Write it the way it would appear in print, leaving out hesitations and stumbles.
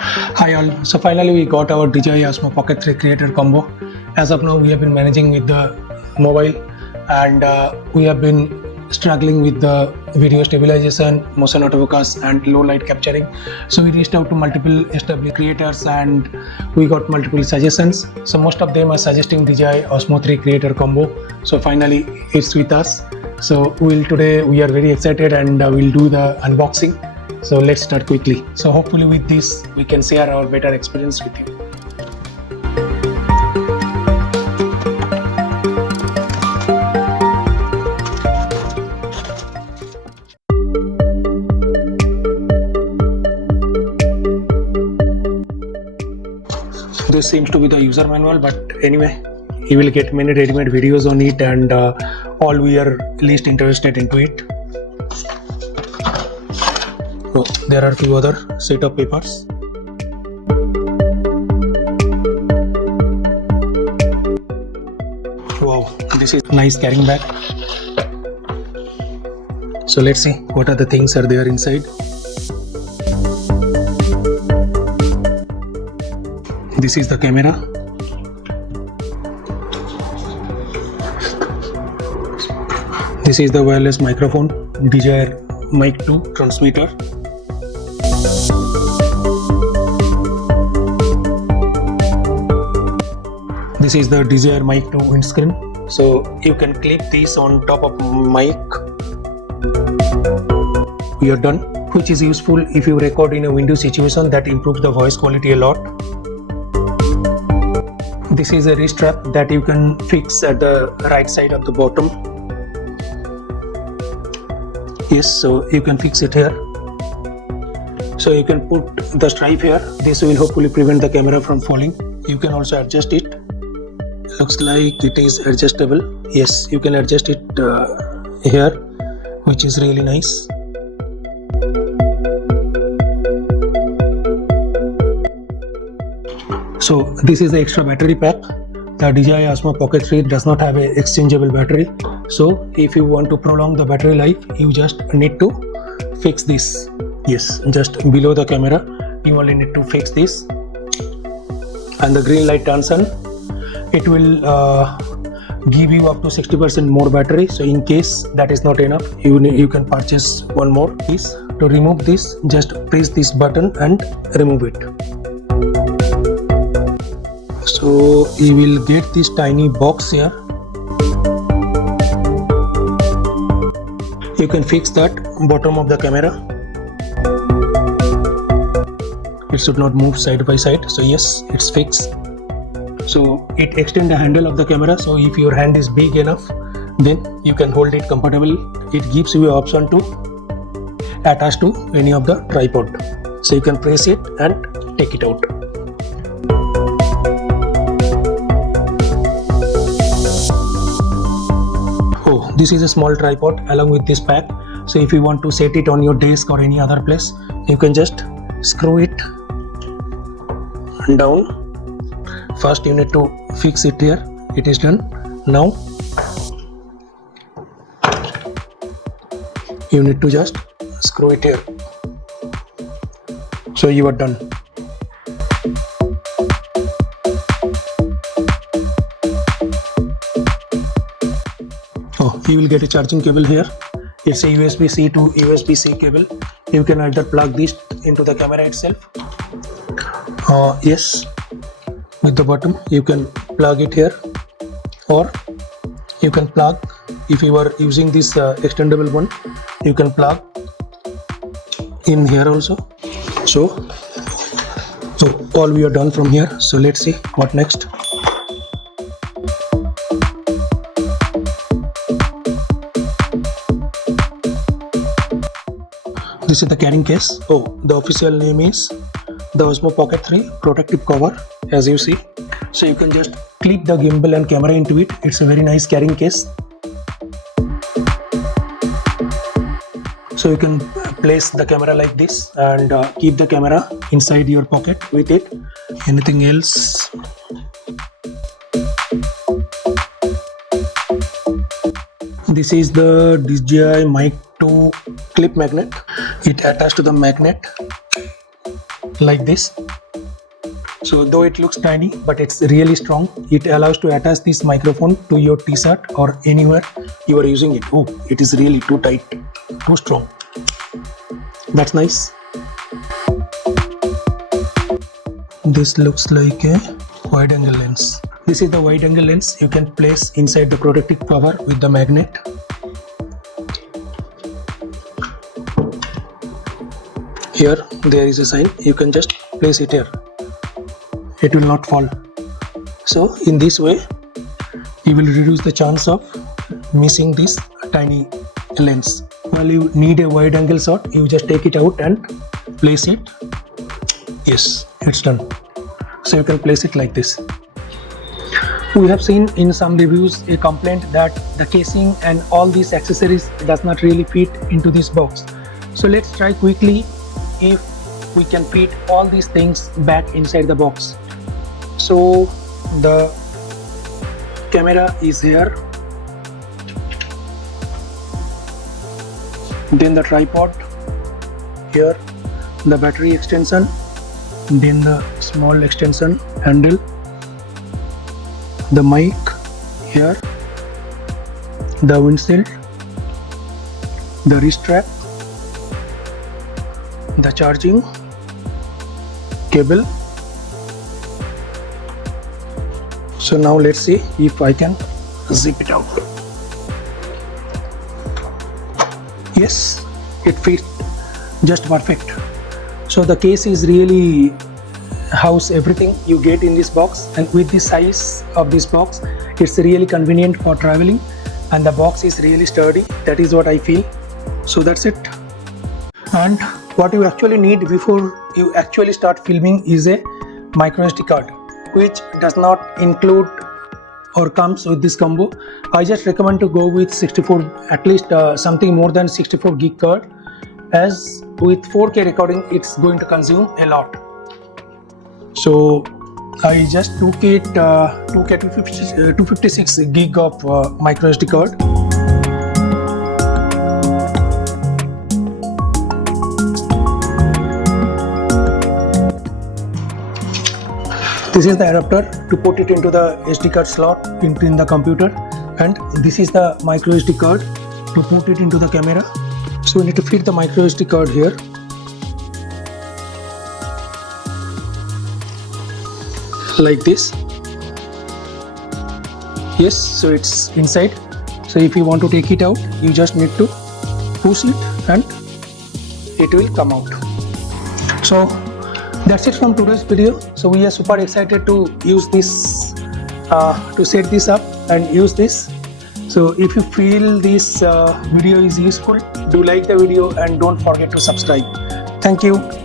Hi all, so finally we got our DJI Osmo Pocket 3 creator combo. As of now we have been managing with the mobile and we have been struggling with the video stabilization, motion autofocus and low light capturing. So we reached out to multiple established creators and we got multiple suggestions. So most of them are suggesting DJI Osmo 3 creator combo. So finally it's with us. So today we are very excited and we'll do the unboxing. So let's start quickly. So hopefully with this we can share our better experience with you. This seems to be the user manual, but anyway, you will get many ready-made videos on it and all we are least interested into it. So there are a few other set of papers. Wow, this is nice carrying bag. So let's see what are the things are there inside. This is the camera. This is the wireless microphone, DJI Mic 2 transmitter. This is the DJI Mic 2 windscreen. So you can clip this on top of mic. We are done, which is useful if you record in a window situation. That improves the voice quality a lot. This is a wrist strap that you can fix at the right side of the bottom. Yes, so you can fix it here. So you can put the stripe here. This will hopefully prevent the camera from falling. You can also adjust it. Looks like it is adjustable. Yes, you can adjust it here, which is really nice. So this is the extra battery pack. The DJI Osmo Pocket 3 does not have an exchangeable battery. So if you want to prolong the battery life, you just need to fix this. Yes, just below the camera, you only need to fix this. And the green light turns on. It will give you up to 60% more battery. So in case that is not enough, you can purchase one more piece. To remove this, just press this button and remove it. So you will get this tiny box here. You can fix that bottom of the camera. It should not move side by side. So yes, it's fixed. So it extends the handle of the camera. So if your hand is big enough, then you can hold it comfortably. It gives you an option to attach to any of the tripod. So you can press it and take it out. Oh, this is a small tripod along with this pack. So if you want to set it on your desk or any other place, you can just screw it down. First you need to fix it here. It is done. Now you need to just screw it here. So you are done. Oh, you will get a charging cable here. It's a USB-C to USB-C cable. You can either plug this into the camera itself. Yes, with the bottom you can plug it here, or you can plug, if you are using this extendable one, you can plug in here also. So all we are done from here. So let's see what next. This is the carrying case. Oh, the official name is the Osmo Pocket 3 protective cover, as you see. So you can just clip the gimbal and camera into it. It's a very nice carrying case. So you can place the camera like this and keep the camera inside your pocket with it. Anything else? This is the DJI Mic 2 clip magnet. It attached to the magnet. like this. So though it looks tiny, but it's really strong. It allows to attach this microphone to your t-shirt or anywhere you are using it. Oh, it is really too tight, too strong. That's nice. This looks like a wide angle lens. This is the wide angle lens you can place inside the protective cover with the magnet. Here there is a sign, you can just place it here. It will not fall. So in this way you will reduce the chance of missing this tiny lens. While you need a wide angle shot, you just take it out and place it. Yes, it's done. So you can place it like this. We have seen in some reviews a complaint that the casing and all these accessories does not really fit into this box. So let's try quickly if we can fit all these things back inside the box. So the camera is here, then the tripod here, the battery extension, then the small extension handle, the mic here, the windshield, the wrist strap, the charging cable. So now let's see if I can zip it out. Yes, it fits just perfect. So the case is really house everything you get in this box, and with the size of this box it's really convenient for traveling, and the box is really sturdy. That is what I feel. So that's it. And what you actually need before you actually start filming is a micro SD card, which does not include or comes with this combo. I just recommend to go with 64, at least something more than 64 gig card, as with 4K recording it's going to consume a lot. So I just took it 256 gig of micro SD card. This is the adapter to put it into the SD card slot in the computer, and this is the micro SD card to put it into the camera. So we need to fit the micro SD card here. Like this. Yes, so it's inside. So if you want to take it out, you just need to push it and it will come out. So that's it from today's video. So we are super excited to use this, to set this up and use this. So if you feel this video is useful, do like the video and don't forget to subscribe. Thank you.